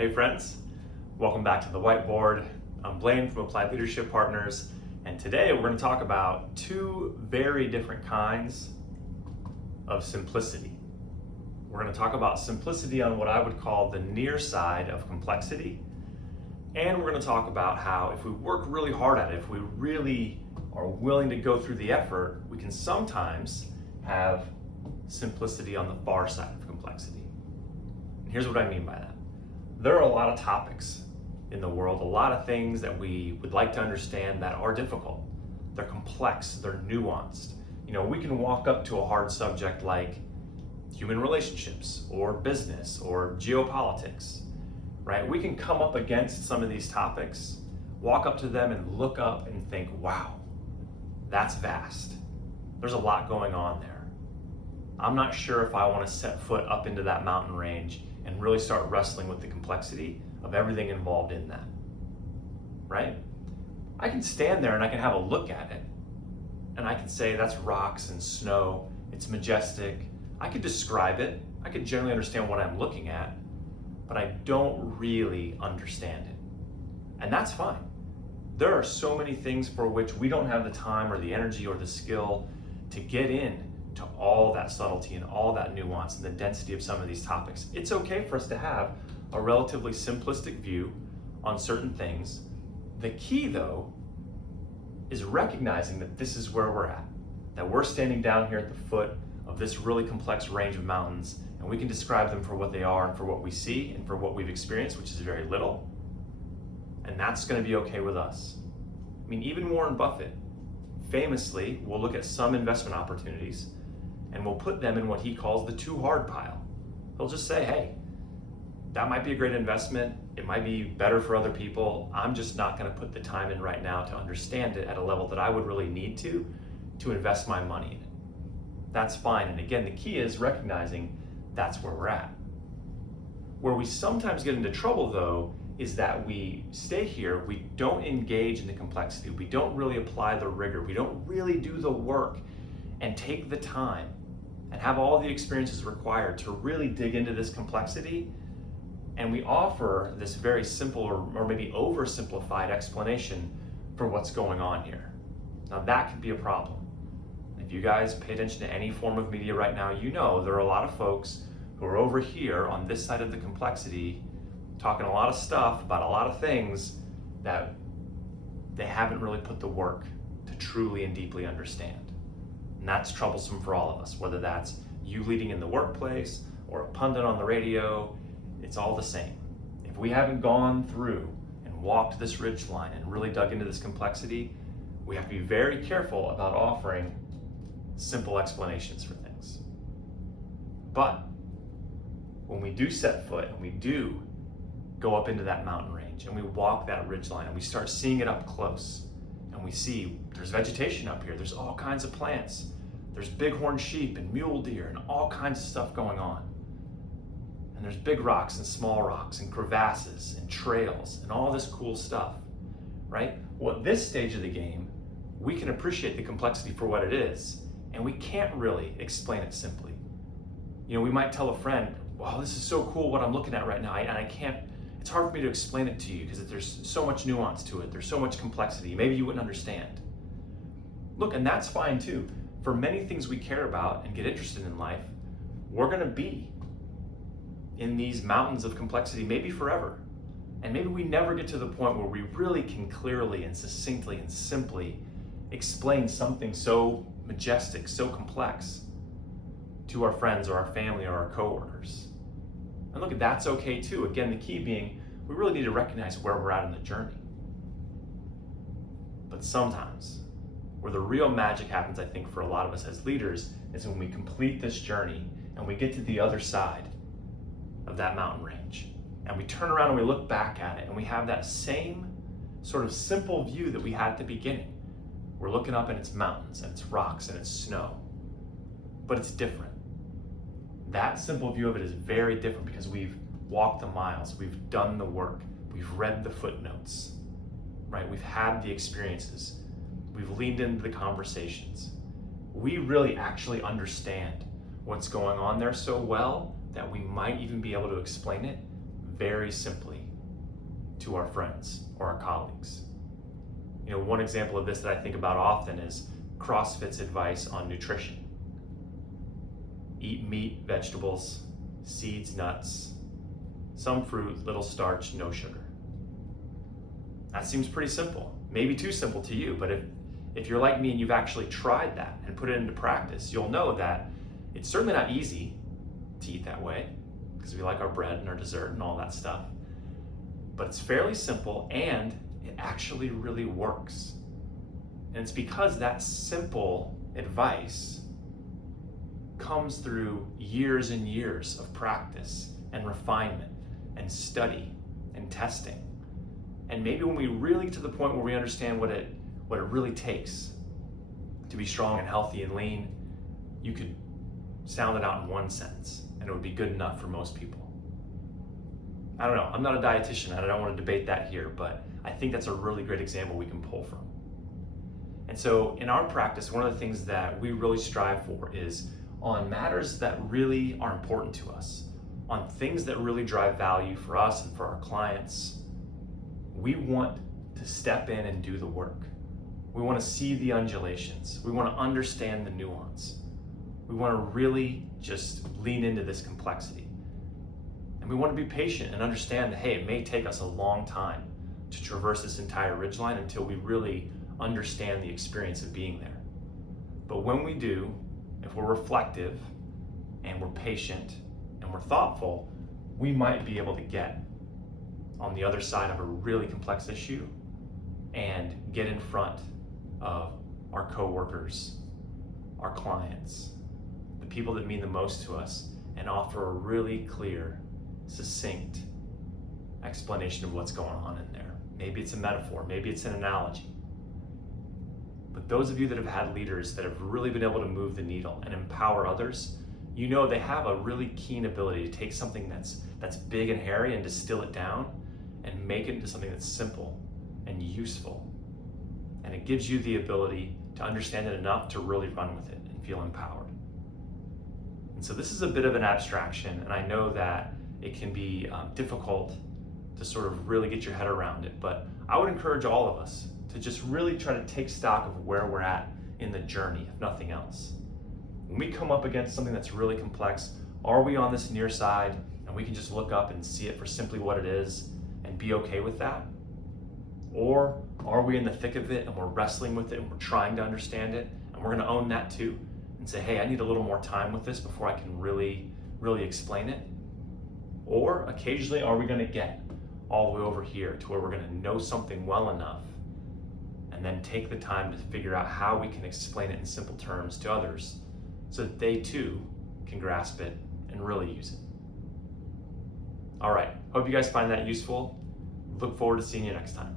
Hey friends, welcome back to the whiteboard. I'm Blaine from Applied Leadership Partners, and today we're going to talk about two very different kinds of simplicity. We're going to talk about simplicity on what I would call the near side of complexity, and we're going to talk about how if we work really hard at it, if we really are willing to go through the effort, we can sometimes have simplicity on the far side of complexity. And here's what I mean by that. There are a lot of topics in the world, a lot of things that we would like to understand that are difficult. They're complex, they're nuanced. We can walk up to a hard subject like human relationships or business or geopolitics, right? We can come up against some of these topics, walk up to them and look up and think, wow, that's vast. There's a lot going on there. I'm not sure if I want to set foot up into that mountain range and really start wrestling with the complexity of everything involved in that, right? I can stand there and I can have a look at it and I can say that's rocks and snow, it's majestic. I could describe it, I could generally understand what I'm looking at, but I don't really understand it. And that's fine. There are so many things for which we don't have the time or the energy or the skill to get in to all that subtlety and all that nuance and the density of some of these topics. It's okay for us to have a relatively simplistic view on certain things. The key, though, is recognizing that this is where we're at, that we're standing down here at the foot of this really complex range of mountains, and we can describe them for what they are and for what we see and for what we've experienced, which is very little, and that's going to be okay with us. I mean, even Warren Buffett famously will look at some investment opportunities and we'll put them in what he calls the too hard pile. He'll just say, hey, that might be a great investment. It might be better for other people. I'm just not going to put the time in right now to understand it at a level that I would really need to invest my money in it. That's fine. And again, the key is recognizing that's where we're at. Where we sometimes get into trouble, though, is that we stay here, we don't engage in the complexity, we don't really apply the rigor, we don't really do the work and take the time and have all the experiences required to really dig into this complexity, and we offer this very simple or maybe oversimplified explanation for what's going on here. Now that could be a problem. If you guys pay attention to any form of media right now, you know there are a lot of folks who are over here on this side of the complexity talking a lot of stuff about a lot of things that they haven't really put the work to truly and deeply understand. And that's troublesome for all of us, whether that's you leading in the workplace or a pundit on the radio, it's all the same. If we haven't gone through and walked this ridgeline and really dug into this complexity, we have to be very careful about offering simple explanations for things. But when we do set foot and we do go up into that mountain range and we walk that ridgeline and we start seeing it up close and we see there's vegetation up here, there's all kinds of plants, there's bighorn sheep and mule deer and all kinds of stuff going on. And there's big rocks and small rocks and crevasses and trails and all this cool stuff, right? Well, at this stage of the game, we can appreciate the complexity for what it is, and we can't really explain it simply. We might tell a friend, wow, this is so cool what I'm looking at right now, and I can't, it's hard for me to explain it to you because there's so much nuance to it. There's so much complexity. Maybe you wouldn't understand. Look, and that's fine too. For many things we care about and get interested in life, we're going to be in these mountains of complexity, maybe forever. And maybe we never get to the point where we really can clearly and succinctly and simply explain something so majestic, so complex to our friends or our family or our coworkers. And look, that's okay too. Again, the key being, we really need to recognize where we're at in the journey. But sometimes, where the real magic happens, I think, for a lot of us as leaders, is when we complete this journey and we get to the other side of that mountain range. And we turn around and we look back at it and we have that same sort of simple view that we had at the beginning. We're looking up and it's mountains and it's rocks and it's snow, but it's different. That simple view of it is very different because we've walked the miles, we've done the work, we've read the footnotes, right? We've had the experiences, we've leaned into the conversations. We really actually understand what's going on there so well that we might even be able to explain it very simply to our friends or our colleagues. You know, one example of this that I think about often is CrossFit's advice on nutrition. Eat meat, vegetables, seeds, nuts, some fruit, little starch, no sugar. That seems pretty simple, maybe too simple to you, but if you're like me and you've actually tried that and put it into practice, you'll know that it's certainly not easy to eat that way, because we like our bread and our dessert and all that stuff. But it's fairly simple and it actually really works. And it's because that simple advice comes through years and years of practice and refinement and study and testing. And maybe when we really get to the point where we understand what it really takes to be strong and healthy and lean, you could sound it out in one sentence and it would be good enough for most people. I don't know, I'm not a dietitian, I don't want to debate that here, but I think that's a really great example we can pull from. And so in our practice, one of the things that we really strive for is on matters that really are important to us, on things that really drive value for us and for our clients, we want to step in and do the work. We want to see the undulations. We want to understand the nuance. We want to really just lean into this complexity. And we want to be patient and understand that, hey, it may take us a long time to traverse this entire ridgeline until we really understand the experience of being there. But when we do, if we're reflective and we're patient and we're thoughtful, we might be able to get on the other side of a really complex issue and get in front of our coworkers, our clients, the people that mean the most to us, and offer a really clear, succinct explanation of what's going on in there. Maybe it's a metaphor, maybe it's an analogy. But those of you that have had leaders that have really been able to move the needle and empower others, you know they have a really keen ability to take something that's big and hairy and distill it down and make it into something that's simple and useful. And it gives you the ability to understand it enough to really run with it and feel empowered. And so this is a bit of an abstraction, and I know that it can be difficult to sort of really get your head around it, but I would encourage all of us to just really try to take stock of where we're at in the journey, if nothing else. When we come up against something that's really complex, are we on this near side and we can just look up and see it for simply what it is and be okay with that? Or are we in the thick of it and we're wrestling with it and we're trying to understand it and we're gonna own that too and say, hey, I need a little more time with this before I can really explain it? Or occasionally, are we gonna get all the way over here to where we're gonna know something well enough and then take the time to figure out how we can explain it in simple terms to others so that they too can grasp it and really use it. All right, hope you guys find that useful. Look forward to seeing you next time.